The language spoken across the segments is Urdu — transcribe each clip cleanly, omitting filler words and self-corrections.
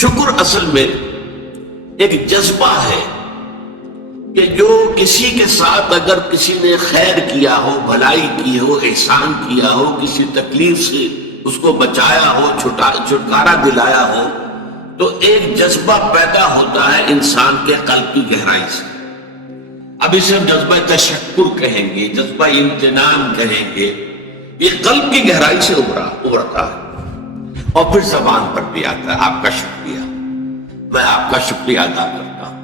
شکر اصل میں ایک جذبہ ہے کہ جو کسی کے ساتھ اگر کسی نے خیر کیا ہو، بھلائی کی ہو، احسان کیا ہو، کسی تکلیف سے اس کو بچایا ہو، چھٹکارا دلایا ہو، تو ایک جذبہ پیدا ہوتا ہے انسان کے قلب کی گہرائی سے. اب اسے ہم جذبہ تشکر کہیں گے، جذبہ امتنان کہیں گے. یہ قلب کی گہرائی سے ابھرتا ہے اور پھر زبان پر بھی آتا ہے. آپ کا شکریہ، میں آپ کا شکریہ ادا کرتا ہوں.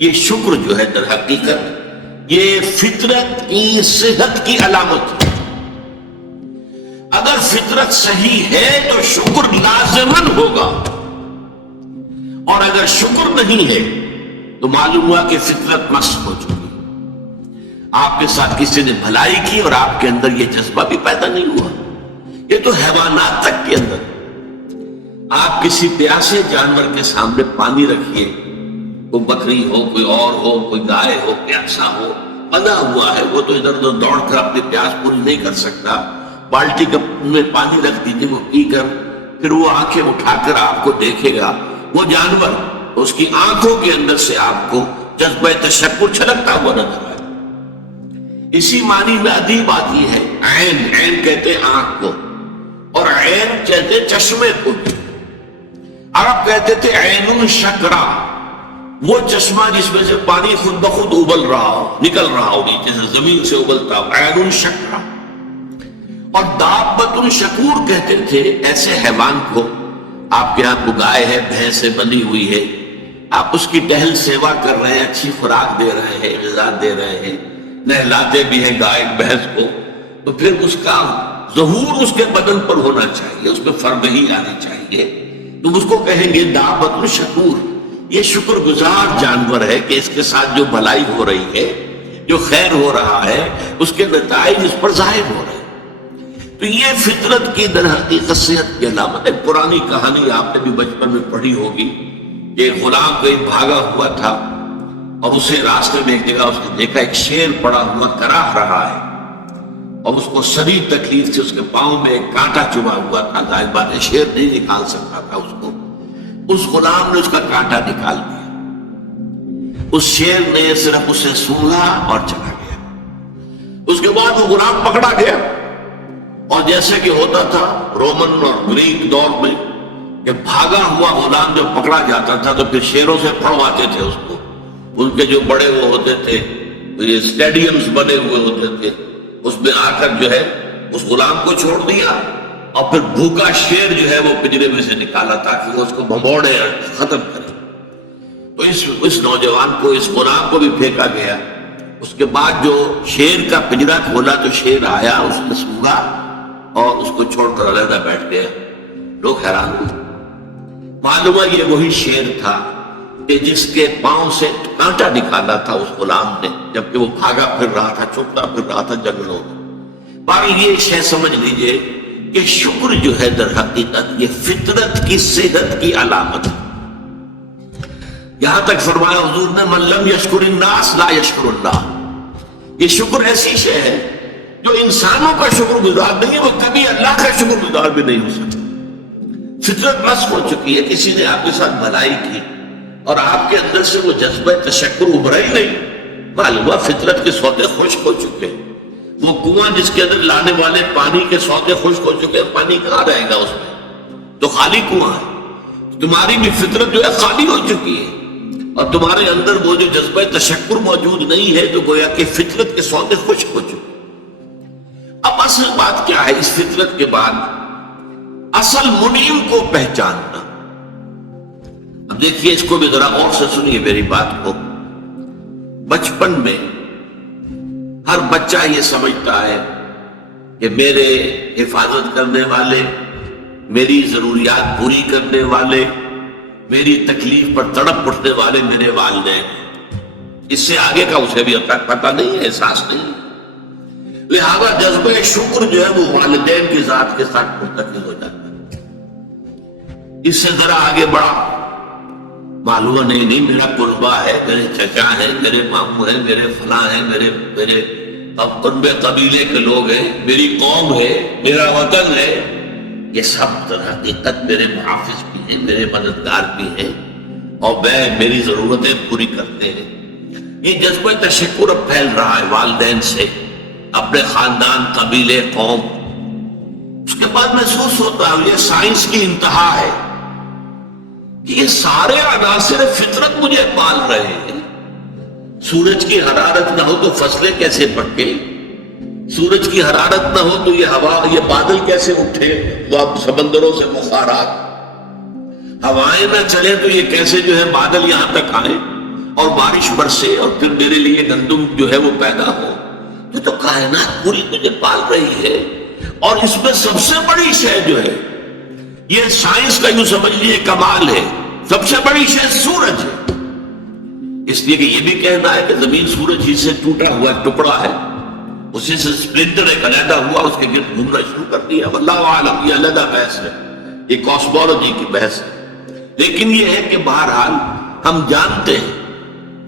یہ شکر جو ہے در حقیقت یہ فطرت کی صحت کی علامت ہے. اگر فطرت صحیح ہے تو شکر لازماً ہوگا، اور اگر شکر نہیں ہے تو معلوم ہوا کہ فطرت مست ہو چکی. آپ کے ساتھ کسی نے بھلائی کی اور آپ کے اندر یہ جذبہ بھی پیدا نہیں ہوا. یہ تو حیوانات تک کے اندر. آپ کسی پیاسے جانور کے سامنے پانی رکھیے، کوئی بکری ہو، کوئی اور ہو، کوئی گائے ہو، پیاسا ہو، بندھا ہوا ہے، وہ تو ادھر ادھر دوڑ کر اپنی پیاس پوری نہیں کر سکتا. بالٹی میں پانی رکھ دیجیے، وہ پی کر پھر وہ آنکھیں اٹھا کر آپ کو دیکھے گا. وہ جانور اس کی آنکھوں کے اندر سے آپ کو جذبہ تشکر چھلکتا ہوا نظر آئے. اسی معنی میں ادیب آتی ہے. عین کہتے ہیں آنکھ کو، اور عین کہتے ہیں چشمے کو. عرب کہتے تھے عین شکرا، وہ چشمہ جس میں سے پانی خود بخود ابل رہا ہو، نکل رہا ہو نیچے سے، زمین سے ابلتا ہو. عین شکرا. اور دابۃ شکور کہتے تھے ایسے حیوان کو. آپ کے یہاں کو گائے ہے، بھینس سے بندھی ہوئی ہے، آپ اس کی ٹہل سیوا کر رہے ہیں، اچھی خوراک دے رہے ہیں، غذا دے رہے ہیں، نہلاتے بھی ہیں گائے بھینس کو، تو پھر اس کا ظہور اس کے بدن پر ہونا چاہیے، اس میں فربہی آنی چاہیے. تم اس کو کہیں گے دابۃ شکور. یہ شکر گزار جانور ہے کہ اس کے ساتھ جو بھلائی ہو رہی ہے، جو خیر ہو رہا ہے، اس کے نتائج اس پر ظاہر ہو رہے ہیں. تو یہ فطرت کی در حقیقت صحت کی علامت ہے. پرانی کہانی آپ نے بھی بچپن میں پڑھی ہوگی کہ غلام کہیں بھاگا ہوا تھا اور اسے راستے میں ایک جگہ اس نے دیکھا ایک شیر پڑا ہوا کراہ رہا ہے، اور اس کو شدید تکلیف سے اس کے پاؤں میں ایک کانٹا چبھا ہوا تھا. ظاہر بات ہے شیر نہیں نکال سکتا تھا اس کو. اس غلام نے اس کا کانٹا نکال دیا. اس شیر نے صرف اسے سونگا اور چلا گیا. اس کے بعد وہ غلام پکڑا گیا، اور جیسے کہ ہوتا تھا رومن اور گریک دور میں کہ بھاگا ہوا غلام جب پکڑا جاتا تھا تو پھر شیروں سے پڑواتے تھے اس کو. ان کے جو بڑے وہ ہوتے تھے، یہ اسٹیڈیمز بنے ہوئے ہوتے تھے، اس میں آ کر جو ہے اس غلام کو چھوڑ دیا، اور پھر بھوکا شیر جو ہے وہ پنجرے میں سے نکالا تاکہ وہ اس کو بھموڑے اور ختم کرے. تو اس نوجوان کو، اس غلام کو بھی پھینکا گیا. اس کے بعد جو شیر کا پنجرا کھولا تو شیر آیا، اس نے سونگا اور اس کو چھوڑ کر علیحدہ بیٹھ گیا. لوگ حیران ہوئے. معلوم ہے یہ وہی شیر تھا کہ جس کے پاؤں سے کانٹا نکالا تھا اس غلام نے، جبکہ وہ بھاگا پھر رہا تھا، چھپتا پھر رہا تھا جنگلوں میں. باقی یہ شے سمجھ لیجئے کہ شکر جو ہے در حقیقت یہ فطرت کی صحت کی علامت ہے. یہاں تک فرمایا حضور نے من لم یشکر الناس لا یشکر اللہ. یہ شکر ایسی شے ہے جو انسانوں کا شکر گزار نہیں ہے، وہ کبھی اللہ کا شکر گزار بھی نہیں ہو سکتا. فطرت مست ہو چکی ہے. کسی نے آپ کے ساتھ بھلائی کی اور آپ کے اندر سے وہ جذبہ تشکر ابھرا ہی نہیں، معلوم ہوا فطرت کے سودے خشک ہو چکے. وہ کنواں جس کے اندر لانے والے پانی کے سودے خشک ہو چکے، پانی کہاں رہے گا اس میں؟ تو خالی کنواں ہے. تمہاری بھی فطرت جو ہے خالی ہو چکی ہے، اور تمہارے اندر وہ جو جذبہ تشکر موجود نہیں ہے، تو گویا کہ فطرت کے سودے خشک ہو چکے. اب اصل بات کیا ہے اس فطرت کے بعد؟ اصل منعم کو پہچاننا. اب دیکھیے اس کو بھی ذرا اور سے سنیے میری بات کو. بچپن میں ہر بچہ یہ سمجھتا ہے کہ میرے حفاظت کرنے والے، میری ضروریات پوری کرنے والے، میری تکلیف پر تڑپ اٹھنے والے میرے والدین. اس سے آگے کا اسے بھی پتہ نہیں ہے، احساس نہیں. لہذا جذبہ شکر جو ہے وہ والدین کی ذات کے ساتھ منتقل ہو جاتا ہے. اس سے ذرا آگے بڑھا، معلوم نہیں میرا قربہ ہے، میرے چچا ہیں، میرے ماموں ہیں، میرے فلاں ہیں، میرے قبیلے کے لوگ ہیں، میری قوم ہے، میرا وطن ہے. یہ سب در حقیقت میرے محافظ بھی ہیں، میرے مددگار بھی ہیں اور میری ضرورتیں پوری کرتے ہیں. یہ جذبہ تشکر اب پھیل رہا ہے والدین سے، اپنے خاندان، قبیلے، قوم. اس کے بعد محسوس ہوتا ہے یہ سائنس کی انتہا ہے کہ یہ سارے عناصر فطرت مجھے پال رہے ہیں. سورج کی حرارت نہ ہو تو فصلیں کیسے پکے، سورج کی حرارت نہ ہو تو یہ ہوا، یہ بادل کیسے اٹھے، تو اب سمندروں سے بخارات، ہوائیں نہ چلے تو یہ کیسے جو ہے بادل یہاں تک آئے اور بارش برسے اور پھر میرے لیے گندم جو ہے وہ پیدا ہو. یہ تو کائنات پوری مجھے پال رہی ہے. اور اس میں سب سے بڑی شے جو ہے، یہ سائنس کا یوں سمجھ لیے کمال ہے، سب سے بڑی شے سورج ہے. اس لیے کہ یہ بھی کہنا ہے کہ زمین سورج ہی سے ٹوٹا ہوا ٹکڑا ہے، اسی سے سپلنٹر ایک علیحدہ ہوا، اس کے گرد گھومنا شروع کر دیا. واللہ عالم، یہ علیحدہ بحث ہے، یہ کاسمولوجی کی بحث ہے. لیکن یہ ہے کہ بہرحال ہم جانتے ہیں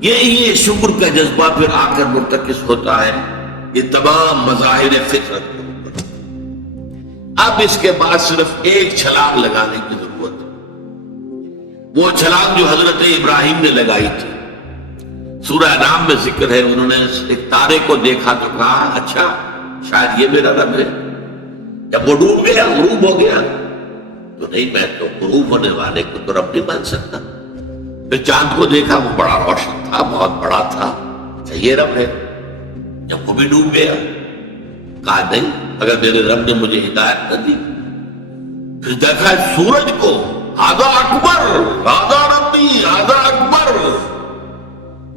یہ شکر کا جذبہ پھر آ کر مرتکز ہوتا ہے یہ تمام مظاہر فطرت کے اوپر. اب اس کے بعد صرف ایک چھلانگ لگانے کی ضرورت ہے، وہ چھلانگ جو حضرت ابراہیم نے لگائی تھی. سورہ انعام میں ذکر ہے، انہوں نے ایک تارے کو دیکھا تو کہا اچھا شاید یہ میرا رب ہے. جب وہ ڈوب گیا، غروب ہو گیا، تو نہیں میں تو غروب ہونے والے کو تو رب نہیں مان سکتا. پھر چاند کو دیکھا، وہ بڑا روشن تھا، بہت بڑا تھا، اچھا یہ رب ہے. جب وہ بھی ڈوب گیا، کہا نہیں اگر میرے رب نے مجھے ہدایت نہ دی. پھر دیکھا سورج کو، ھذا اکبر، ھذا ربی، ھذا اکبر.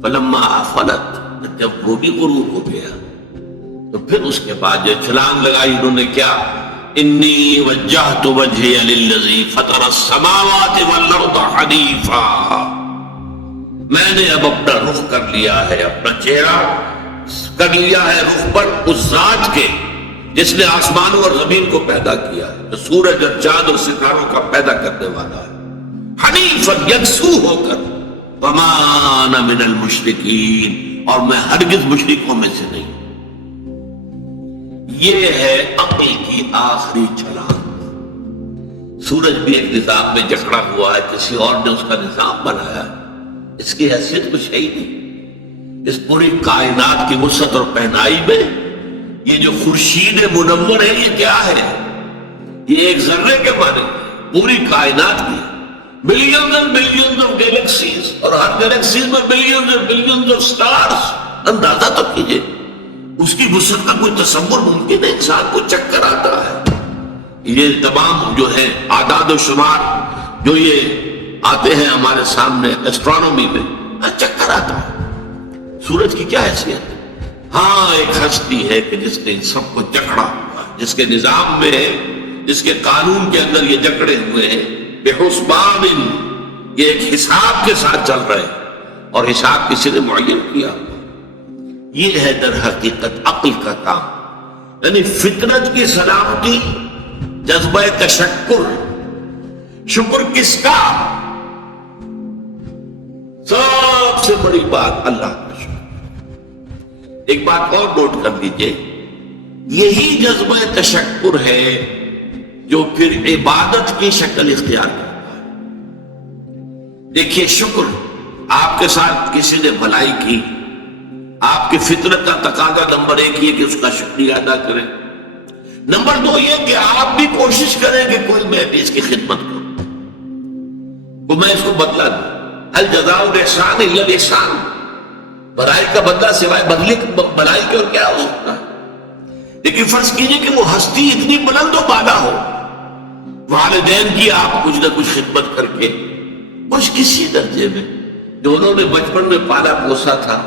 فلما افلت، جب وہ بھی غروب ہو گیا تو پھر اس کے بعد جو چھلانگ لگائی انہوں نے کیا، انی وجہت وجہی للذی فطر السماوات والارض حنیفا. میں نے اب اپنا رخ کر لیا ہے، اپنا چہرہ کر لیا ہے رخ پر اس ذات کے جس نے آسمانوں اور زمین کو پیدا کیا ہے، جو سورج اور چاند اور ستاروں کا پیدا کرنے والا ہے، حنیفا، یکسو ہو کر. وما انا من المشرکین، اور میں ہرگز مشرکوں میں سے نہیں. یہ ہے عقل کی آخری چھلانگ. سورج بھی ایک نظام میں جکڑا ہوا ہے، کسی اور نے اس کا نظام بنایا، اس کی حیثیت کچھ ہے ہی نہیں. اس پوری کائنات کی وسعت اور پہنائی میں یہ جو خورشید منور ہے یہ کیا ہے؟ یہ ایک ذرے کے معنی پوری کائنات کی billions and billions of galaxies, اور ہر گیلیکسیز میں billions and billions of stars. اندازہ تو کیجئے اس کی وسعت کا کوئی تصور ممکن ہے؟ انسان کو چکر آتا ہے. یہ تمام جو ہے اعداد و شمار جو یہ آتے ہیں ہمارے سامنے ایسٹرونومی میں، چکر آتا ہے. سورج کی کیا حیثیت ہے؟ ہاں ایک ہستی ہے کہ جس نے ان سب کو جکڑا ہوا، جس کے نظام میں ہے، جس کے قانون کے اندر یہ جکڑے ہوئے ہیں. بحسبان، یہ ایک حساب کے ساتھ چل رہے ہیں اور حساب کسی نے معین کیا. یہ ہے در حقیقت عقل کا کام، یعنی فطرت کی سلامتی، جذبہ تشکر. شکر کس کا؟ سب سے بڑی بات اللہ کا شکر. ایک بات اور نوٹ کر لیجئے، یہی جذبہ تشکر ہے جو پھر عبادت کی شکل اختیار کرتا ہے. دیکھیے شکر، آپ کے ساتھ کسی نے بھلائی کی، آپ کی فطرت کا تقاضا نمبر ایک یہ کہ اس کا شکریہ ادا کریں. نمبر دو یہ کہ آپ بھی کوشش کریں کہ کوئی میں بھی اس کی خدمت کروں، تو میں اس کو بدلہ دوں. هل جزاء الاحسان الا الاحسان، بھلائی کا بدلہ سوائے بدلے بھلائی کے اور کیا ہو سکتا ہے؟ لیکن فرض کیجئے کہ وہ ہستی اتنی بلند و بالا ہو، والدین کی آپ کچھ نہ کچھ خدمت کر کے کچھ کسی درجے میں جو انہوں نے بچپن میں پالا پوسا تھا،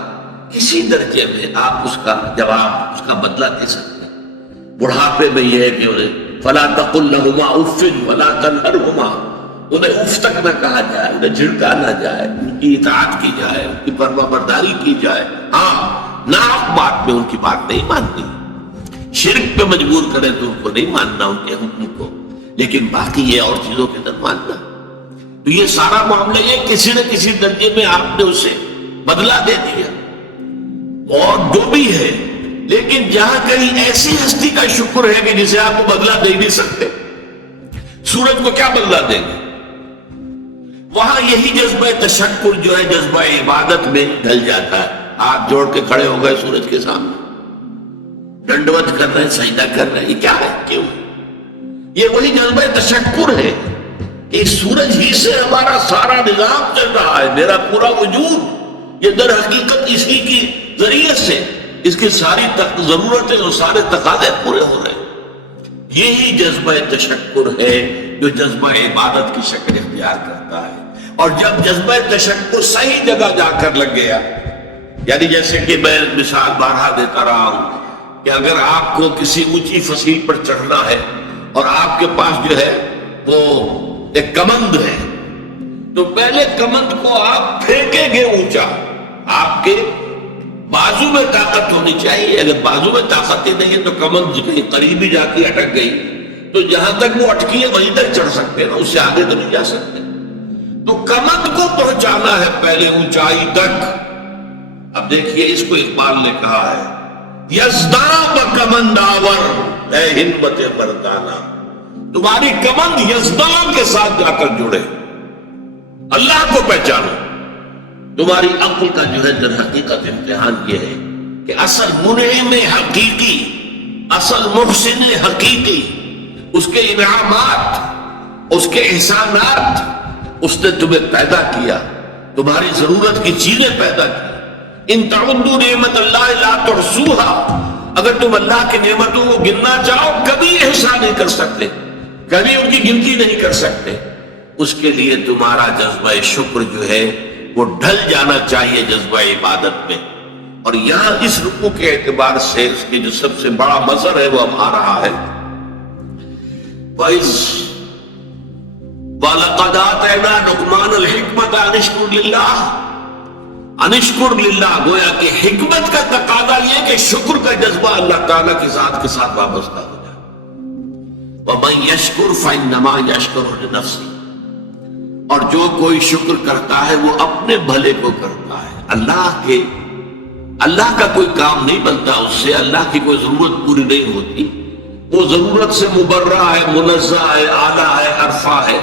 کسی درجے میں آپ اس کا جواب، اس کا بدلہ دے سکتے ہیں. بڑھاپے میں یہ ہے کہ انہیں فلا تقل لهما اف ولا تنهرهما، انہیں اف تک نہ کہا جائے، انہیں جھڑکا نہ جائے، ان کی اطاعت کی جائے، ان کی فرما برداری کی جائے. ہاں ناحق بات میں ان کی بات نہیں ماننی، شرک پہ مجبور کریں تو ان کو نہیں ماننا، ان کے حکم کو، لیکن باقی یہ اور چیزوں کے اندر ماننا. تو یہ سارا معاملہ یہ کسی نہ کسی درجے میں آپ نے اسے بدلہ دے دیا اور جو بھی ہے. لیکن جہاں کہیں ایسی ہستی کا شکر ہے کہ جسے آپ کو بدلہ دے نہیں سکتے، سورج کو کیا بدلہ دیں گے؟ وہاں یہی جذبہ تشکر جو ہے جذبہ عبادت میں ڈھل جاتا ہے. ہاتھ جوڑ کے کھڑے ہو گئے سورج کے سامنے, ڈنڈوت کر رہے ہیں, سجدہ کر رہے ہیں, یہ کیا ہے, کیوں؟ یہ وہی جذبہ تشکر ہے کہ اس سورج ہی سے ہمارا سارا نظام چل رہا ہے, میرا پورا وجود یہ در حقیقت اسی کی ذریعے سے اس کی ساری ضرورتیں اور سارے تقاضے پورے ہو رہے ہیں. یہی جذبہ تشکر ہے جو جذبہ عبادت کی شکل اختیار کرتا ہے. اور جب جذبہ تشکر صحیح جگہ جا کر لگ گیا, یعنی جیسے کہ میں مثال بارہا دیتا رہا ہوں کہ اگر آپ کو کسی اونچی فصیل پر چڑھنا ہے اور آپ کے پاس جو ہے وہ ایک کمند ہے, تو پہلے کمند کو آپ پھینکیں گے اونچا. آپ کے بازو میں طاقت ہونی چاہیے. اگر بازو میں طاقت ہی نہیں ہے تو کمند کہیں قریب ہی جا کے اٹک گئی, تو جہاں تک وہ اٹکی ہے وہیں تک چڑھ سکتے ہیں, اس سے آگے تو نہیں جا سکتے. تو کمند کو پہنچانا ہے پہلے اونچائی تک. اب دیکھیے اس کو اقبال نے کہا ہے, یزداں بکمند آور اے ہمت مردانہ. تمہاری کمند یزداں کے ساتھ جا کر جڑے, اللہ کو پہچانو. تمہاری عقل کا جو ہے در حقیقت امتحان یہ ہے کہ اصل منعم حقیقی, اصل محسن حقیقی, اس کے انعامات, اس کے احسانات, اس نے تمہیں پیدا کیا, تمہاری ضرورت کی چیزیں پیدا کی. ان تعدوا نعمت اللہ لا تحصوها, اگر تم اللہ کی نعمتوں کو گننا چاہو کبھی احسان نہیں کر سکتے, کبھی ان کی گنتی نہیں کر سکتے. اس کے لیے تمہارا جذبہ شکر جو ہے وہ ڈھل جانا چاہیے جذبہ عبادت میں. اور یہاں اس رکوع کے اعتبار سے اس کے جو سب سے بڑا مظہر ہے وہ اب آ رہا ہے, وَلَقَدْ آتَيْنَا لُقْمَانَ الْحِكْمَةَ أَنِ اشْكُرْ لِلَّهِ أَنِ اشْكُرْ لِلَّهِ. گویا کہ حکمت کا تقاضا یہ کہ شکر کا جذبہ اللہ تعالیٰ کی ذات کے ساتھ وابستہ ہو جائے. وَمَنْ يَشْكُرْ فَإِنَّمَا يَشْكُرُ لِنَفْسِهِ, اور جو کوئی شکر کرتا ہے وہ اپنے بھلے کو کرتا ہے. اللہ کا کوئی کام نہیں بنتا اس سے, اللہ کی کوئی ضرورت پوری نہیں ہوتی. وہ ضرورت سے مبرہ ہے, منزہ ہے, اعلیٰ ہے, عرفہ ہے,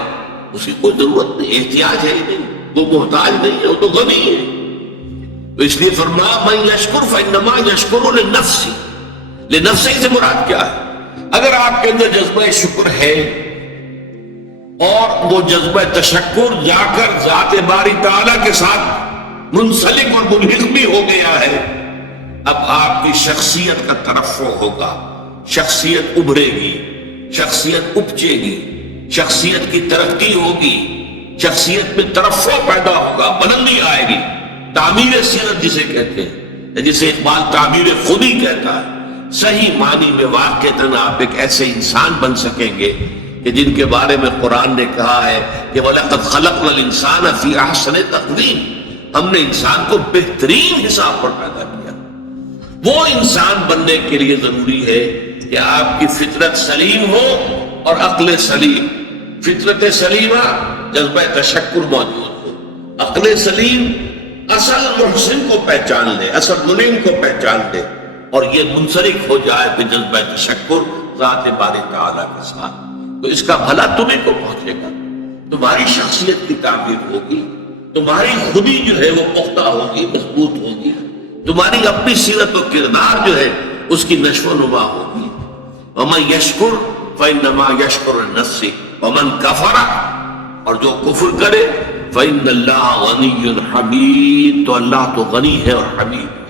اس کی کوئی ضرورت نہیں, احتیاج ہے ہی نہیں, وہ محتاج نہیں ہے, وہ تو غنی ہے. تو اس لیے فرمایا من یشکر فانما یشکر لنفسہ. لنفسہ سے مراد کیا ہے؟ اگر آپ کے اندر جذبہ شکر ہے اور وہ جذبہ تشکر جا کر ذات باری تعالیٰ کے ساتھ منسلک اور ملحق بھی ہو گیا ہے, اب آپ کی شخصیت کا ترفع ہوگا, شخصیت ابھرے گی, شخصیت اپچے گی, شخصیت کی ترقی ہوگی, شخصیت میں ترفع پیدا ہوگا, بلندی آئے گی. تعمیر سیرت جسے کہتے ہیں, جسے اقبال تعمیر خودی کہتا ہے. صحیح معنی میں واقعتاً آپ ایک ایسے انسان بن سکیں گے کہ جن کے بارے میں قرآن نے کہا ہے کہ وَلَقَدْ خَلَقْنَا الْإِنسَانَ فِي أَحْسَنِ تَقْوِيمٍ, ہم نے انسان کو بہترین حساب پر پیدا کیا. وہ انسان بننے کے لیے ضروری ہے کہ آپ کی فطرت سلیم ہو اور عقل سلیم. فطرت سلیمہ جذبہ تشکر موجود ہو, عقل سلیم اصل محسن کو پہچان لے, اصل منعم کو پہچان لے, اور یہ منسلک ہو جائے کہ جذبہ تشکر ذات باری تعالیٰ کے ساتھ. تو اس کا بھلا تمہیں کو پہنچے گا, تمہاری شخصیت کی تعمیر ہوگی, تمہاری خودی جو ہے وہ پختہ ہوگی, مضبوط ہوگی, تمہاری اپنی سیرت و کردار جو ہے اس کی نشو و نما ہوگی. وَمَنْ يَشْكُرْ فَإِنَّمَا يَشْكُرُ لِنَفْسِهِ وَمَنْ كَفَرَ, اور جو کفر کرے فَإِنَّ اللَّهَ غَنِيٌّ حَمِيدٌ, تو اللہ تو غنی ہے اور حمید ہے.